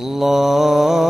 الله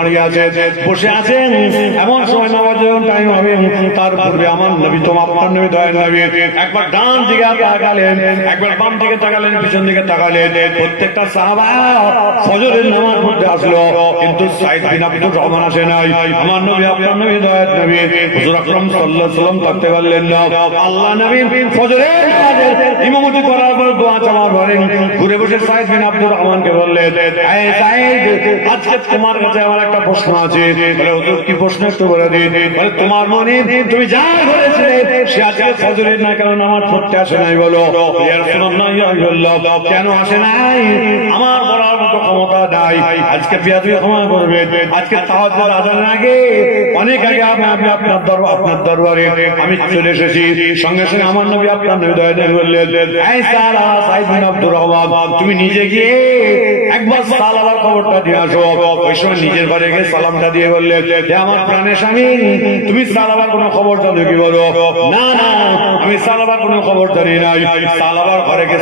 আল্লাহ ঘুরে বসে সাইদ আব্দুর রহমানকে বললেন আজকে তোমার কাছে আমার একটা প্রশ্ন আছে কি প্রশ্ন একটু বলে দিন? তোমার মনে, তুমি যা করেছিলে সে আজকে ফজরের না কেন আমার পড়তে আসে নাই, বলো। আমি আপনার দরবার আমি চলে এসেছি। সঙ্গে সঙ্গে আমার নবী আপনার নবী আব্দুর রহমান, তুমি নিজে গিয়ে একবার খবরটা দিয়ে আসো। ওই সময় নিজের ঘরে গিয়ে সালামটা দিয়ে বললেন, হে আমার প্রাণের স্বামী, তুমি সালাবার কোনো খবরটা দেখি বলো? না না, আমি সালাবার কোনো খবর জানি নাই। সালাবার ঘরে গিয়ে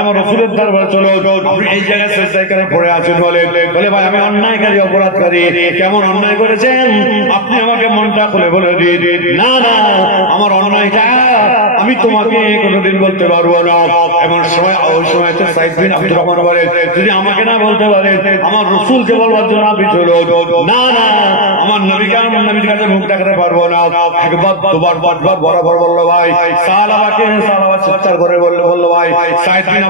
আমার রসুলের দরবারে চলো। এই জায়গায় পড়ে আছেন বলে বলে ভাই, আমি অন্যায়কারী কেমন অন্যায় করেছেন? আপনি আমাকে মনটা খুলে বলে না না, আমার অন্যায়টা আমি তোমাকে কোনোদিন বলতে পারব না। এমন সময় আব্দুর রহমান বলেন যদি আমাকে না বলতে পারেন আমার রসুলকে বলবার জন্য না না, আমার নবীকে আমার নবীর কাছে মুখ দেখাতে পারব না। একবার দুবার, বরাবর বলল ভাই সালাবাকে সালাবা চিৎকার করে বলল বলল ভাই, সাইদ বিন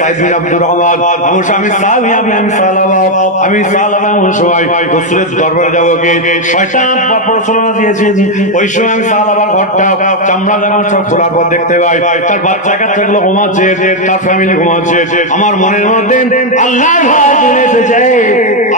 আমার ওই সময় আমি ঘরটা চামড়া সব দেখতে পাই, তার বাচ্চা তার ফ্যামিলি ঘুমাচ্ছে। আমার মনের মধ্যে আল্লাহর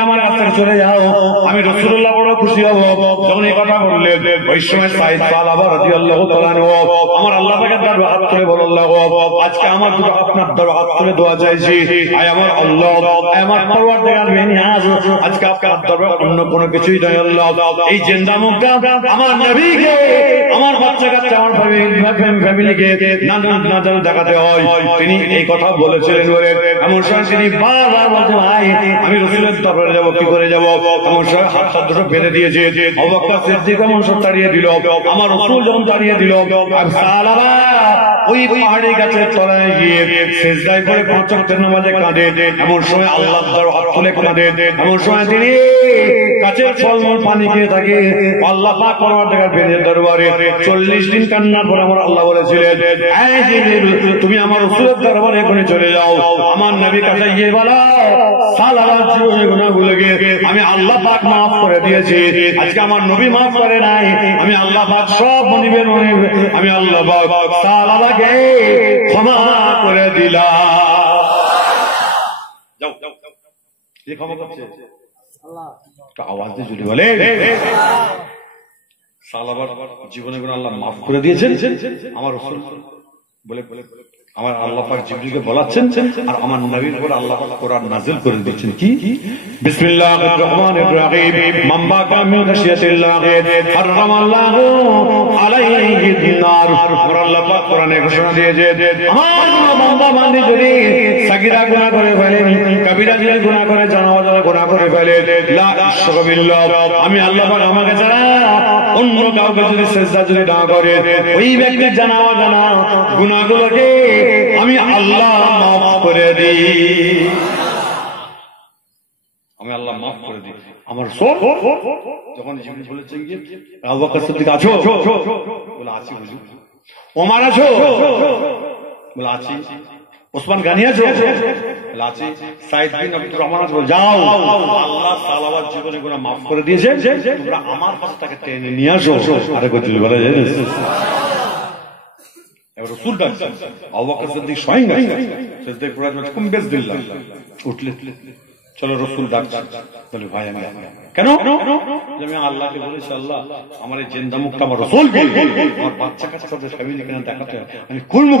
আমার কাছ থেকে চলে যাও। আমি রসুল্লাহ বড় খুশি হব। যখন এই কথা বললেন, ওই সময় সাইদ আবার আমার আল্লাহ আমার দুটো আপনার দরবার তিনি এই কথা বলেছিলেন বলে এমন সময় তিনি আমি রসুলের দরবারে যাব, কি করে যাব? এমন সময় হাত হাত দুটো দিয়েছে। এমন সব দাঁড়িয়ে দিল। আমার রসুল যখন দাঁড়িয়ে দিল ওই তলায় গিয়ে শেষদায় করে নামাজে কাঁদে। এমন সময় আল্লাহ কাঁদে। এমন সময় তিনি ফলমূল পানি খেয়ে থাকে। আল্লাহ পাক দরবারে। চল্লিশ দিন কান্নার পর আমার আল্লাহ বলেছিলেন তুমি আমার দরবারে এখনই চলে যাও। আমার নবী কাছে গিয়ে বলো আমি আল্লাহ পাক মাফ করে দিয়েছি। আজকে আমার নবী মাফ করে নাই। আমি আল্লাহ পাক সব মনিবের মনিবে। আমি আল্লাহ পাক সালাবাকে ক্ষমা করে দিলা। আওয়াজ দিয়ে বলে জীবনে আল্লাহ মাফ করে দিয়েছেন আমার বলে বলে। আমার আল্লাহ পাক জিবরিলকে বলাচ্ছেন আর আমার নবীর উপর আল্লাহ পাক কোরআন নাযিল করে দিচ্ছেন কি? বিসমিল্লাহির রহমানির রহিম। মান মিন হারামাল্লাহু আলাইহি আর আল্লাহ পাক কোরআনে ঘোষণা দিয়েছে, আমার বান্দা বান্দি যদি সাগীরা গুনাহ করে ফেলে কবিরা গুনাহ করে জানা অজানা করে ফেলে আমি আল্লাহ আমাকে ছাড়া অন্য কাউকে যদি সেজদা যদি না করে, ওই ব্যক্তির জানা অজানা গুনাহগুলোকে আমি আল্লাহ মাফ করে দিই। আমি আল্লাহ মাফ করে দিই। আমার আছো? আছি। ওসমান গানি আছো? বলে সাইদ বিন আব্দুর রহমান যাও। আল্লাহ সালাওয়াত জীবনে গুনাহ মাফ করে দিয়েছে তোমরা আমার পাশটাকে টেনে নিয়ে আসো। আরে কইছিল বলে এবার রসুল ডাকছেন আবু সিদ্দিক স্বয়ং ডাকছেন সিদ্দিক পুরা কুম দিল্লাহ উঠলে। চলো রসুল ডাকছেন বলে ভাই আমি কেন? আমি আল্লাহকে বলেছি আল্লাহ আমার এই জেন্দা মুখটা আমার রসুল আমার বাচ্চা কাছে তাদের ফ্যামিলি কেন দেখাতে আমি কোন মুখ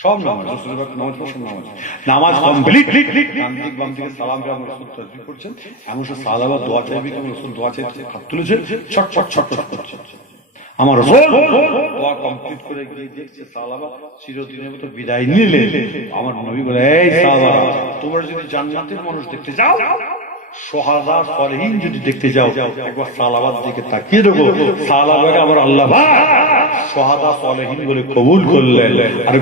সব নামাজ রসুলের নামাজ সব নামাজ। নামাজ কমপ্লিট ডান দিক সালাম ফিরাম রসুল তাসবিহ করছেন এমন সব সালাবা দোয়া চাইবি কেমন রসুল দোয়া চাইতে হাত তুলেছে ছট ছট ছট ছট করছে আমার দোয়া কমপ্লিট করে গিয়ে দেখছে সালাবা চিরদিনের মতো বিদায় নিলে আমার নবী বলে এই সালাবা তোমরা যদি জান্নাতের মানুষ দেখতে যাও সোহাদা সলহীন যদি দেখতে যাও একবার সালাবাদ দিকে তাকিয়ে দেবো সালাবাকে আমার আল্লাহ সলহীন বলে কবুল করলেন। আর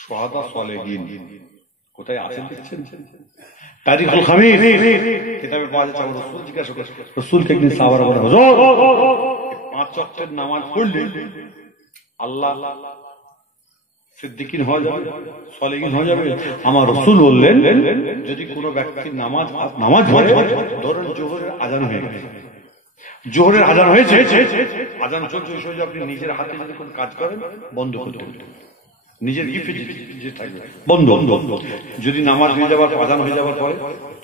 সোহাদা সলহীন, কোথায় আছেন দেখছেন? পাঁচ নামাজ পড়লে হয়ে যাবে আমার রসুল বললেন, যদি কোনো ব্যক্তির নামাজ নামাজ ধরুন জোহরের আজান হয়ে গেছে জোহরের আজান হয়েছে? আজান চলছে ওই আপনি নিজের হাতে যদি কোনো কাজ করেন বন্ধ করতে নিজের গিফটে যে থাকবে? বন্ধ বন্ধ যদি নামাজ হয়ে যাওয়ার আজান হয়ে যাওয়ার পরে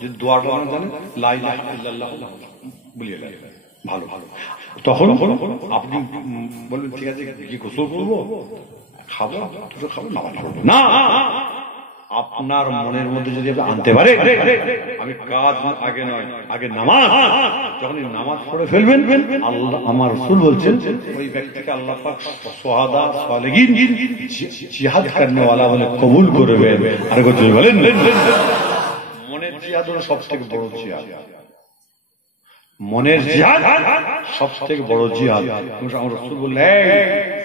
যদি দোয়াটা না জানেন লাই বলিয়ে ভালো ভালো। তখন আপনি বলবেন ঠিক আছে কি গোসল করব? খাব দুটো খাব নামাজ পড়ব। না আপনার মনের মধ্যে যদি আনতে পারে আমি কাজ আগে নয়, আগে নামাজ। যখন নামাজ পড়ে ফেলবেন, আল্লাহ, আমার রসুল বলছেন, ওই ব্যক্তিকে আল্লাহ পাক সোহাদা সালেগিন জিহাদ করনে ওয়ালা বলে কবুল করবেন। আর কিছু বলেন। মনের জিহাদ হলো সব থেকে বড় জিহাদ। মনের জিহাদ সব থেকে বড় জিহাদ। আমার রসুল বললেন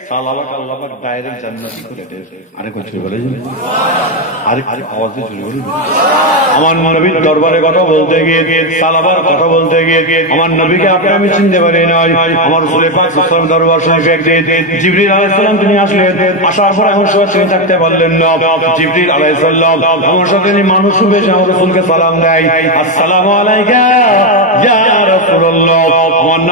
আমার নবীর দরবারে কথা বলতে গিয়ে, সালাবার কথা বলতে গিয়ে, আমার নবীকে আপনি আমি চিনতে পারি আমার দরবার তিনি আসলেন। আসার পর সাথে তিনি থাকতে পারলেন না। জিবরিল আলাইহিস সালাম আমার সাথে মানুষ আমার সালাম দেয়। আসসালামু আলাইকা।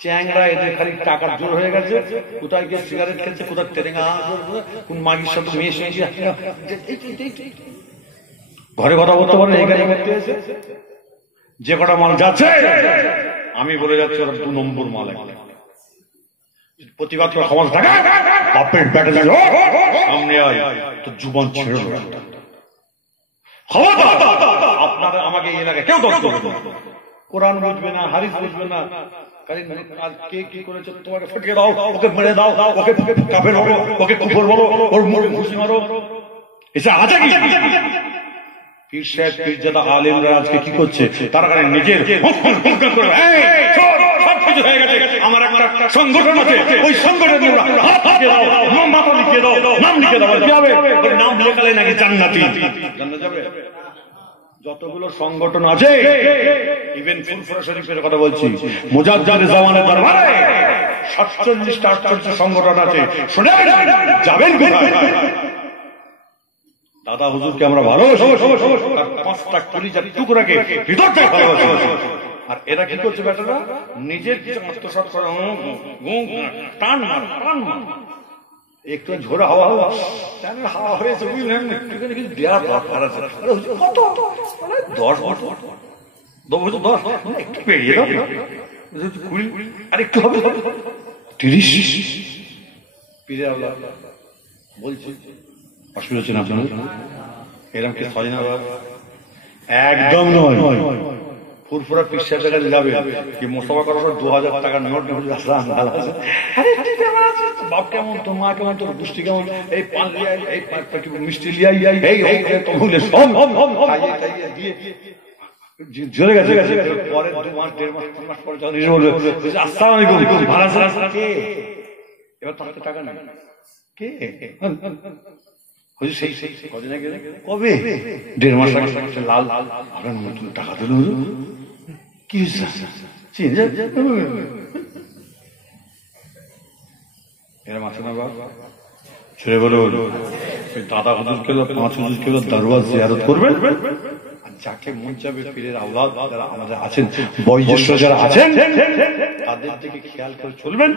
চ্যাংরা এদের খালি টাকার জোর হয়ে গেছে। কোথায় গিয়ে সিগারেট খেলছে কোথায় তেরেঙ্গা কোন মাগির সাথে মেয়ে শুনেছি ঘরে কথা বলতে পারেন এই গাড়ি যে কটা মাল যাচ্ছে আমি বলে যাচ্ছি ওরা দু নম্বর মাল প্রতিবাদ করা ক্ষমতা থাকে বাপের ব্যাটে লাগে, ও, ও, ও, সামনে আয় তো জুবান ছেড়ে আপনারা আমাকে এই এলাকায় কেউ। কোরআন বুঝবে না হারিস বুঝবে না। আজকে কি করছে? তারা কারণে নিজের হুঙ্কার হুঙ্কার করে, "এই, শোন, সব কিছু আমার একটা সংগঠন আছে ওই জান্নাতি। যতগুলো সংগঠন আছে ইভেন ফুলফুরা শরীফের কথা বলছি মুজাদ্দাদ জামানের দরবারে সাতচল্লিশটা আটচল্লিশটা সংগঠন আছে। শুনে যাবেন দাদা হুজুরকে আমরা আর পাঁচটা ভালোবাসি। আর এরা কি করছে বেটারা? নিজের আত্মসাত করে টান টান একটু ঝোড়া হাওয়া হাওয়া। হাওয়া হয়েছে বুঝলেন একটুখানি কিছু দেওয়ার দরকার আছে। কত? দশ দশ একটু পেরিয়ে হবে বলছি, অসুবিধা হচ্ছে না এরকম একদম নয়। ফুরফুরা পিসা টাকা যাবে কি মোসাফা করার পর দু হাজার টাকা নোট নোট? তোর বাপ কেমন তোর মা কেমন তোর গোষ্ঠী কেমন এই মিষ্টি লিয়াই এই দিয়ে এবার তার টাকা নেই হুজুর সেই সেই সেই কদিন আগে? কবে? দেড় মাস আগে। একটা লাল। আপনার নতুন টাকা দিল হুজুর। কি হয়েছে? চিনে এরম আছে না বাবা ছেড়ে বলো দাদা হুজুর কেলো পাঁচ হুজুর কেলো দরবার জিয়ারত করবেন? যাকে মন চাবে পীরের আওলাদ যারা আমাদের আছেন বয়োজ্যেষ্ঠ যারা আছেন তাদের দিকে খেয়াল করে চলবেন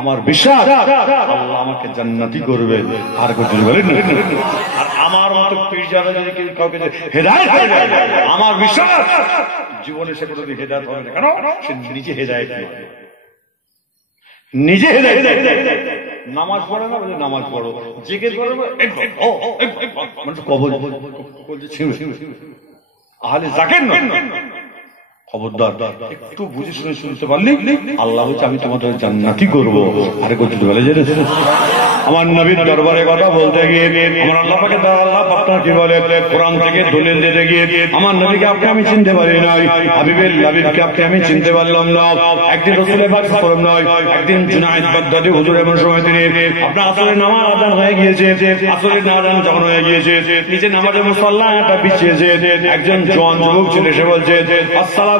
আমার বিশ্বাস আল্লাহ আমাকে জান্নাতি করবে আর কিছু বলেন আর আমার মতো পীর যারা যদি কেউ কাউকে হেদায়ত হয়ে আমার বিশ্বাস জীবনে সে কোনোদিন হেদায়ত হবে না কেন সে নিজে হেদায়ত নিজে নামাজ পড়ে না বলে নামাজ পড়ো এই আহলে জাকের নয় খবরদার। একটু বুঝে শুনে শুনতে পারলি আল্লাহ হচ্ছে আমি তোমাদের জান্নাতি করব। আরে করতে বলে যে আমার নবীর দরবারে কথা বলতে গিয়ে আমার আল্লাহ পাকে আল্লাহ আপনার কি বলে? কোরআন থেকে দলিল দিতে গিয়ে আমার নবীকে আপনি আমি চিনতে পারি নাই। হাবিবের লাবিবকে আপনি আমি চিনতে পারলাম না। একদিন নয় একদিন বাগদাদি হুজুর এমন সময় তিনি আপনার আসলে নামাজ আদান হয়ে গিয়েছে আসলে নামাজ যখন হয়ে গিয়েছে নিজে মুসল্লা একটা বিছিয়েছে একজন জোয়ান যুবক ছিল সে বলছে আসসালামু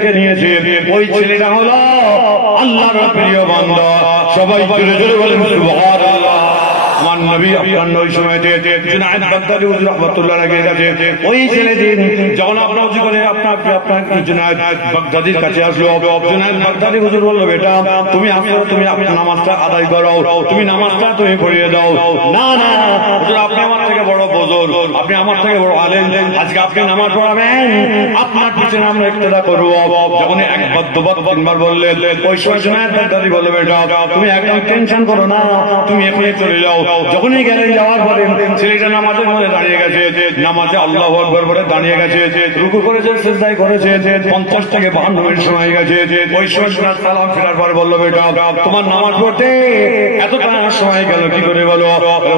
দেখে নিয়েছে। ওই ছেলেটা হলো আল্লাহর প্রিয় বান্দা। সবাই জোরে জোরে বলেন আমার নবী আপনার ওই ওই বলল, বেটা, তুমি আসো তুমি আপনার নামাজটা আদায় করো, তুমি নামাজটা তুমি পড়িয়ে দাও। না না, হুজুর, আপনি আমার থেকে বড় বজর আপনি আমার থেকে আজকে নামাজ পড়াবেন, আপনার পিছনে করব। যখন একবার দুবার তিনবার বললেন, ওই সময় বলল, বেটা, তুমি একদম টেনশন করো না, তুমি এখনই চলে যাও। যখনই গেলেন যাওয়ার পরে ছেলেটা নামাজের মধ্যে দাঁড়িয়ে গেছে, নামাজে আল্লাহ আকবর বলে দাঁড়িয়ে গেছে, রুকু করেছে সেজদাই করেছে, পঞ্চাশ থেকে বাহান্ন মিনিট সময় গেছে ওই সময় সালাম ফেরার পর বলল, বেটা, তোমার নামাজ পড়তে এত টানার সময় গেল, কি করে বলো?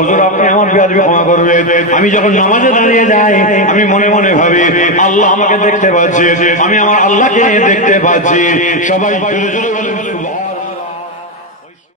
হুজুর, আপনি আমার বিয়াদবি ক্ষমা করবে। আমি যখন নামাজে দাঁড়িয়ে যাই, আমি মনে মনে ভাবি, আল্লাহ আমাকে দেখতে পাচ্ছি, আমি আমার আল্লাহকে দেখতে পাচ্ছি। সবাই জোরে জোরে